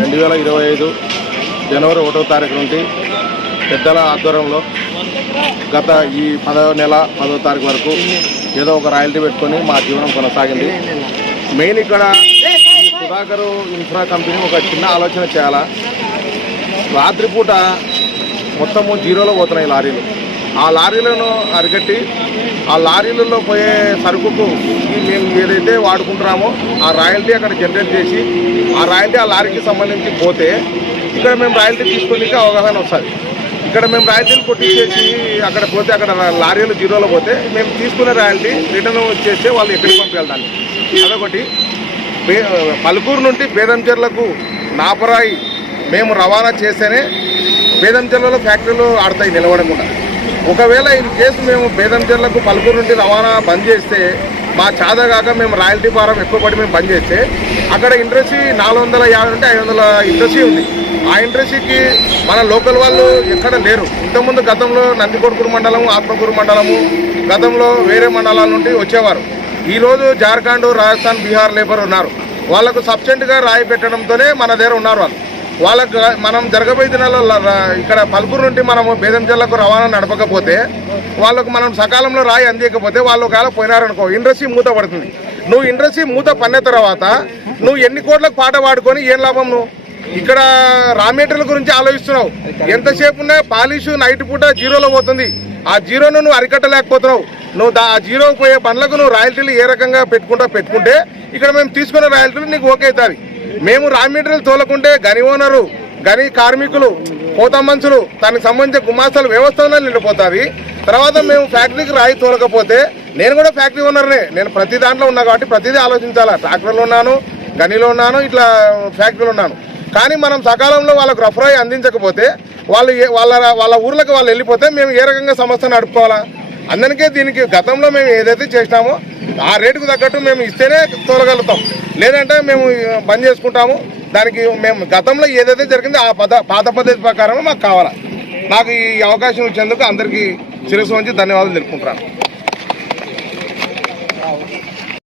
2025 జనవరి 1వ తారీఖు నుండి పెద్దల ఆధ్వర్యంలో గత ఈ 10వ నెల 10వ తారీఖు వరకు ఏదో ఒక రాయల్టీ పెట్టుకొని మా జీవనం కొనసాగింది. మెయిన్ ఇక్కడ ఈ సుధాకర్ ఇన్ఫ్రా కంపెనీ ఒక చిన్న ఆలోచన చేయాలా. రాత్రిపూట మొత్తము జీరోలో పోతున్నాయి లారీలు. ఆ లారీలను అరికట్టి ఆ లారీలలో పోయే సరుకుకు మేము ఏదైతే వాడుకుంటున్నామో ఆ రాయల్టీ అక్కడ జనరేట్ చేసి ఆ రాయల్టీ ఆ లారీకి సంబంధించి పోతే ఇక్కడ మేము రాయల్టీ తీసుకోనికి అవగాహన వస్తుంది. ఇక్కడ మేము రాయల్టీలు కొట్టించేసి అక్కడ పోతే అక్కడ లారీలు జీరోలో పోతే మేము తీసుకునే రాయల్టీ రిటర్న్ చేస్తే వాళ్ళు ఎక్కడికి పంపించాలి. అదొకటి. పలుకూరు నుండి బేదంచెర్లకు నాపరాయి మేము రవాణా చేస్తేనే బేదంచెర్లలో ఫ్యాక్టరీలు ఆడతాయి నిలబడకుండా. ఒకవేళ ఇన్ కేసు మేము బేదంచెర్లకు పలుకూరు నుండి రవాణా బంద్ చేస్తే మా చాదగాక మేము రాయల్టీ భారం ఎక్కువ పడి మేము బంద్ చేస్తే అక్కడ ఇండస్ట్రీ 450 నుండి 500 ఇండస్ట్రీ ఉంది. ఆ ఇండస్ట్రీకి మన లోకల్ వాళ్ళు ఎక్కడ లేరు. ఇంతకుముందు గతంలో నందికొట్కూరు మండలము, ఆత్మకూరు మండలము, గతంలో వేరే మండలాల నుండి వచ్చేవారు. ఈరోజు జార్ఖండ్, రాజస్థాన్, బీహార్ లేబర్ ఉన్నారు. వాళ్ళకు సబ్సిడెంట్గా రాయి పెట్టడంతోనే మన దగ్గర ఉన్నారు. వాళ్ళకు మనం జరగబోయే దినాల్లో ఇక్కడ పలుకూరు నుండి మనము బేదంచెర్లకు రవాణా నడపకపోతే వాళ్ళకు మనం సకాలంలో రాయి అందించకపోతే వాళ్ళు ఒకవేళ పోయినారనుకో ఇండస్ట్రీ మూత పడుతుంది. నువ్వు ఇండస్ట్రీ మూత పడిన తర్వాత నువ్వు ఎన్ని కోట్లకు పాట పాడుకొని ఏం లాభం? నువ్వు ఇక్కడ రా మెటీరియల్ గురించి ఆలోచిస్తున్నావు. ఎంతసేపు ఉన్నా పాలిష్ నైట్ పూట జీరోలో పోతుంది. ఆ జీరోను నువ్వు అరికట్టలేకపోతున్నావు. నువ్వు ఆ జీరో పోయే పనులకు నువ్వు రాయల్టీలు ఏ రకంగా పెట్టుకుంటే ఇక్కడ మేము తీసుకున్న రాయల్టీలు నీకు ఓకే అవుతుంది. మేము రా మెటీరియల్ తోలకుంటే గని ఓనరు, గని కార్మికులు, కోత మనుషులు, దానికి సంబంధించిన గుమాస్తాల వ్యవస్థనే నిండిపోతుంది. తర్వాత మేము ఫ్యాక్టరీకి రాయి తోలకపోతే నేను కూడా ఫ్యాక్టరీ ఓనర్నే. నేను ప్రతి దాంట్లో ఉన్నా కాబట్టి ప్రతిదీ ఆలోచించాలా. ట్రాక్టర్లో ఉన్నాను, గనిలో ఉన్నాను, ఇట్లా ఫ్యాక్టరీలో ఉన్నాను. కానీ మనం సకాలంలో వాళ్ళకు రఫ్ రాయి అందించకపోతే వాళ్ళు వాళ్ళ ఊర్లకు వాళ్ళు వెళ్ళిపోతే మేము ఏ రకంగా సంస్థ నడుపుకోవాలా? అందుకే దీనికి గతంలో మేము ఏదైతే చేసినామో ఆ రేటుకు తగ్గట్టు మేము ఇస్తేనే తోలగలుగుతాం. లేదంటే మేము బంద్ చేసుకుంటాము. దానికి మేము గతంలో ఏదైతే జరిగిందో ఆ పాత పద్ధతి ప్రకారం మాకు కావాలా. నాకు ఈ అవకాశం ఇచ్చేందుకు అందరికీ శిరస్సు వంచి ధన్యవాదాలు తెలుపుకుంటున్నాను.